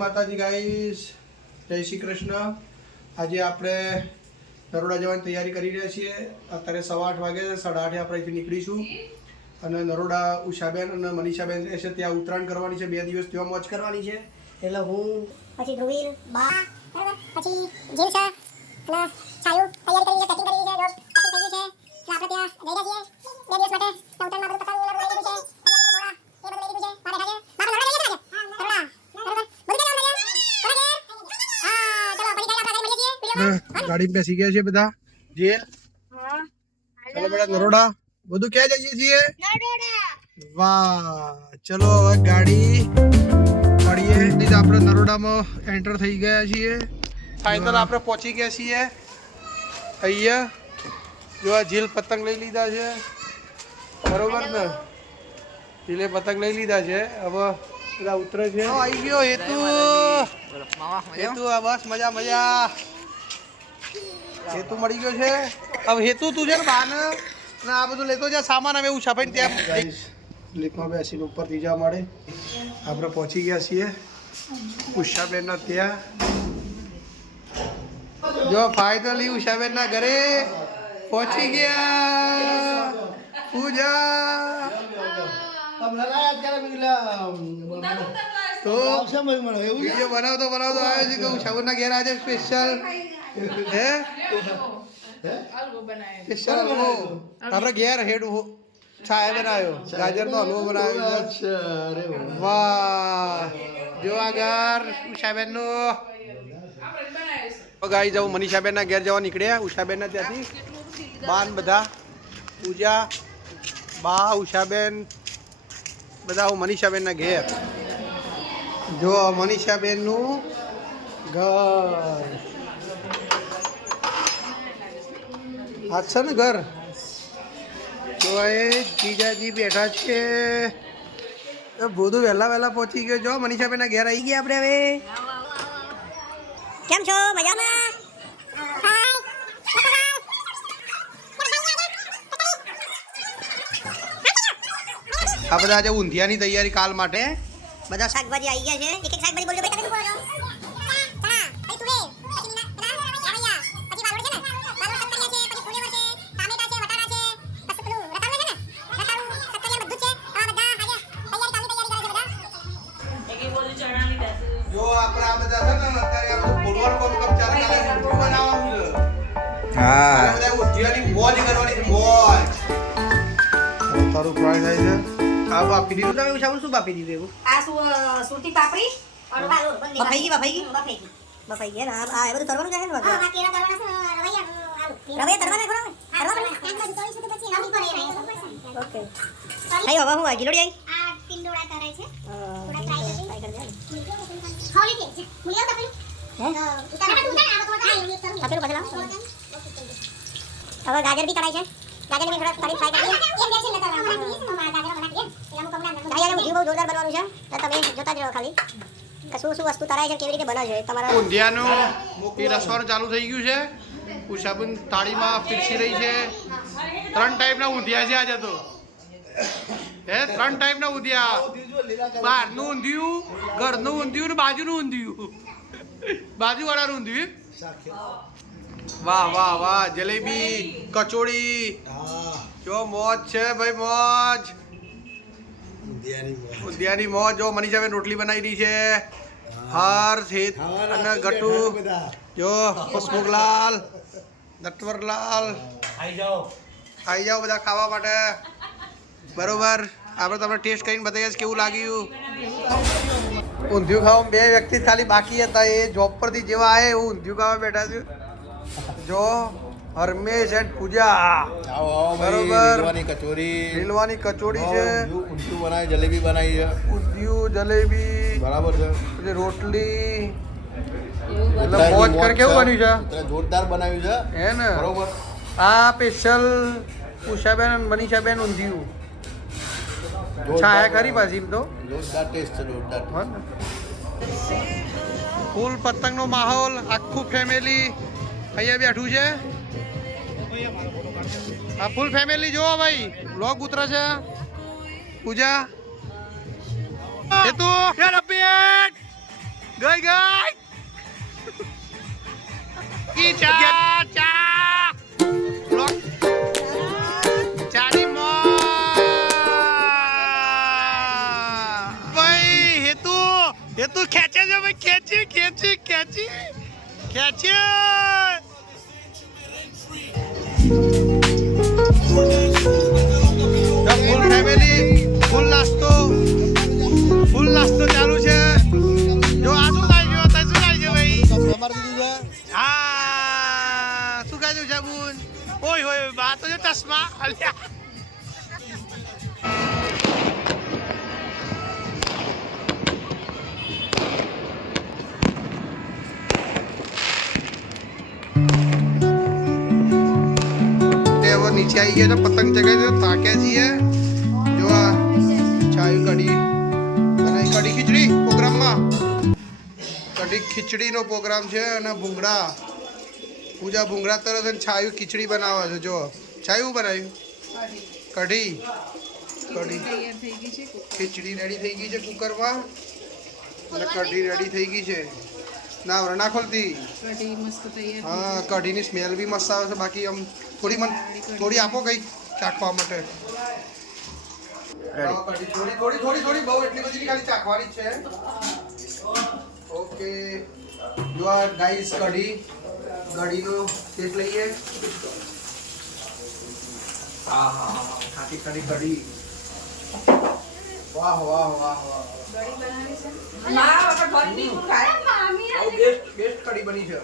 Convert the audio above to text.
માતાજી ગાઈસ જય શ્રી કૃષ્ણ. આજે આપણે નરોડા જવાની તૈયારી કરી રહ્યા છીએ. અત્યારે સવા આઠ વાગે, સાડા આઠે આપણે અહીંથી નીકળીશું. અને નરોડા ઉષાબેન અને મનીષાબેન રહેશે ત્યાં ઉત્તરાયણ કરવાની છે. બે દિવસ ત્યાં મોજ કરવાની છે. એટલે હું પછી ધ્રુવીલ, બા પછી જીવસા અને છાયુ તૈયારી કરી છે પેકિંગ કરી છે જોબ પેકિંગ થઈ ગયું છે એટલે આપણે ત્યાં જઈ રહ્યા છીએ બે દિવસ માટે ત્યાં ઉત્તરાયણમાં બધું પતાવી લઈ લીધું છે એ બધું લઈ લીધું છે બારે લઈ લીધું છે બાપા નરોડા લઈ જઈએ છે બરાબર બધું જવાનું છે હા ચલો પછી ગાડી આપણે ગાડી બેસી ગયા છે બધા? જેલ ચલો બેટા નરોડા. બધું ક્યાં જઈએ છીએ? વાહ ચલો હવે ગાડી મળીએ નહીં આપણે નરોડામાં એન્ટર થઈ ગયા છીએ. ફાઇનલ આપણે પહોંચી ગયા છીએ. અહીંયા. જો આ જીલ પતંગ લઈ લીધા છે. બરોબર ને? જીલે પતંગ લઈ લીધા છે. હવે બધા ઉતરે છે. આવી ગયો હેતુ. હેતુ આ બસ મજા મજા. હેતુ મળી ગયો છે. હવે હેતુ તું છે ને બાન ને આ બધું લેતો જા સામાન અમે એવું છપાઈને ત્યાં લિફ્ટમાં બેસીને ઉપર ત્રીજા માળે આપણે પહોંચી ગયા છીએ ઉષાબેનના ત્યાં. જો ફાઇનલી ઉષાબેનના ઘરે પહોંચી ગયા. પૂજા. તો વીડિયો બનાવતો બનાવતો આવ્યો છે કે ઉષાબેનના ઘેર આજે સ્પેશિયલ હે? આપણે ઘેર હેડ છાય બનાવ્યો. ગાજરનો હલવો બનાવ્યો. છે વાહ. જો આગળ ઉષાબેનનો. ગાઈ જાઉં. મનીષાબેનના ઘેર જવા નીકળ્યા. ઉષાબેનના ત્યાંથી. બાન બધા. પૂજા. બા ઉષાબેન. બધા હું મનીષાબેનના ઘેર. જો મનીષાબેનનું ઘર. છે ને ઘર? તો એ જીજાજી બેઠા છે. બધું વહેલા વહેલા પહોંચી ગયો. જો મનીષાબેનના ઘેર આવી ગયા આપણે હવે. કેમ છો? મજામાં? આ બધા આજે ઊંધિયાની તૈયારી કાલ માટે. બધા શાકભાજી આવી ગયા છે. એક એક શાકભાજી બોલજો ભાઈ બધા છે ને અત્યારે આ બધું બોલવાનું કોમ કામ ચાલે કાલે ઊંધિયું બનાવવાનું છે. હા. બધા ઊંધિયાની મોજ કરવાની મોજ. તારું પ્રાણ થાય છે. આ બાપી દીધું તમે શું બાપી દીધું એવું? આ સુરતી પાપડી? અને બફાઈ ગઈ બફાઈ ગઈ? બફાઈ ગઈ. બફાઈ ગઈ આ આ બધું તરવાનું છે ને હા બધું? આ કેરા તરવાના છે રવૈયા આલુ. રવૈયા તરવાના ખરા તરવા પડે એક બાજુ તળી છે તો પછી નવી પડે એમ ઓકે ભાઈ હવે હું આ ગીલોડી આઈ આ ટીંડોળા કરાય છે થોડા ટ્રાય try કરી. કરી હોલી કે છે મુલિયો તપલી હે? ઉતાર ઉતાર આ તો આ મુલિયો તરું આ પેલું પછી લાવો. હવે ગાજર બી કરાય છે ગાજર બી થોડા થોડી ફ્રાય કરી ગાજર ઘી બહુ જોરદાર બનવાનું છે તો તમે જોતા જ રહો ખાલી કશું શું વસ્તુ તરાય છે કેવી રીતે બનાવે છે તમારા ઊંધિયાનું એ રસવાનું ચાલુ થઈ ગયું છે. ઉષાબેન તાળીમાં પીરસી રહી છે. ત્રણ ટાઈપના ઊંધિયા છે આજે તો. હે ત્રણ ટાઈપના ઊંધિયા. બહારનું ઊંધિયું ઘરનું ઊંધિયું ને બાજુનું ઊંધિયું. બાજુવાળાનું ઊંધિયું. વાહ વાહ વાહ જલેબી કચોડી. જો મોજ છે ભાઈ મોજ. ઉદ્યાની મોજ. જો મનીષાબેન રોટલી બનાવી રહી છે. હાર હેત અને ગટુ. જો હસમુખલાલ નટવરલાલ. આઈ જાઓ બધા ખાવા માટે. બરોબર. આપણે તમને ટેસ્ટ કરીને બતાવીએ છીએ કેવું લાગ્યું. ઊંધિયું ખાવા બે વ્યક્તિ ખાલી બાકી હતા એ જોબ પરથી જેવા આવે એવું ઊંધિયું ખાવા બેઠા છું. જો હરમેશ એન્ડ પૂજા. બરોબર. લીલવાની કચોરી. રીલવાની કચોડી છે. ઊંધિયું બનાવી જલેબી બનાવી છે. ઊંધિયું જલેબી. બરાબર છે. પછી રોટલી. એટલે મોજ કર કેવું બન્યું છે? જોરદાર બનાવ્યું છે. હે ને? બરોબર. આ સ્પેશિયલ ઉષાબેન અને મનીષાબેન ઊંધિયું. છાયા ખરી પાછી તો? જોરદાર ટેસ્ટ છે જોરદાર ફૂલ પતંગનો માહોલ આખું ફેમિલી અહીંયા બેઠું છે. આ ફૂલ ફેમિલી જોવો ભાઈ. લોગ ઉતરે છે પૂજા. હેતુ? તો ગઈ ગઈ! ચા ચા ખેંચી ખેંચી ખેંચી ફૂલ ફેમિલી ફૂલ નાસ્તો ફૂલ નાસ્તો ચાલુ છે જો આ શું ખાઈ ગયો તને શું ખાઈ ગયો ભાઈ અમારે દીધું છે આ શું ખાઈ ગયું શગુન ઓય હોય બા તો જો ચશ્મા અલ્યા નીચે આવી ગયા પતંગ ચગાવી છે થાક્યા છીએ જો આ ચાય કઢી અને કઢી ખીચડી પ્રોગ્રામમાં કઢી ખીચડીનો પ્રોગ્રામ છે અને ભૂંગળા પૂજા ભૂંગળા તરત અને છાયું ખીચડી બનાવે છે જો છાયું બનાવ્યું કઢી કઢી ખીચડી રેડી થઈ ગઈ છે કુકરમાં અને કઢી રેડી થઈ ગઈ છે। ના વર ના ખોલતી. હા કઢીની સ્મેલ બી મસ્ત આવે છે. બાકી આમ થોડી મન થોડી આપો કઈ ચાખવા માટે. થોડી થોડી થોડી થોડી. બહુ એટલી બધી ખાલી ચાખવાની છે. ઓકે. જો આ ગાઈસ કઢી. કઢીનો કેક લઈએ. હા હા. ખાટી ખાટી કઢી. વાહ વાહ વાહ વાહ. બહુ બેસ્ટ બેસ્ટ કઢી બની છે.